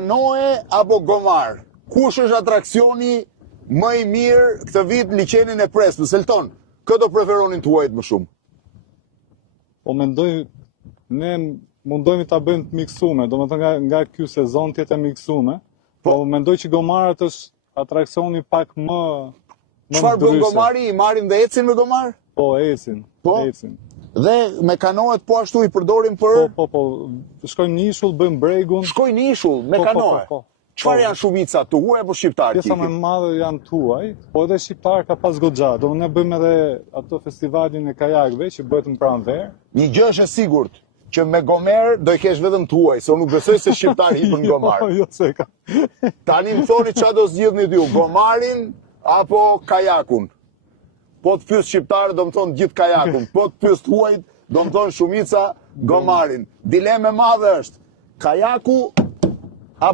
Kanoe apo gomar? Kush është atraksioni më i mirë këtë vit në liçenin e Presës? Selton, kë do preferonin tuajt më shumë? Po mendoj, ne mundojmë ta bëjmë të miksume, domethënë nga ky sezon të jetë e miksume. Po mendoj që gomarët është atraksioni pak më çfarë bën gomari? I marrin dhe ecin me gomar? Po, ecin. Po? Ecin. Dhe me kanoet po ashtu i përdorim për... Po. Shkojmë në ishull, bëjmë bregun. Shkojnë në ishull me kanoe? Po. Çfarë janë shumica tuaj apo shqiptar? Pjesa më e madhe janë tuaj, po edhe shqiptar ka pas goxha. Do ne bëjmë edhe ato festivalin e kajakëve që bëhet në pranverë. Një gjë është e sigurt, që me gomer do i kesh vetëm tuaj, se unë nuk besoj se shqiptar hipën gomar. Jo, se ka. Tani më thoni çfarë do zgjidhni ju, gomarin apo kajakun? Po të pyes shqiptarë do më thonë gjithë kajakun, po të pyes tuajt do më thonë shumica gomarin. Dileme madhe është, kajaku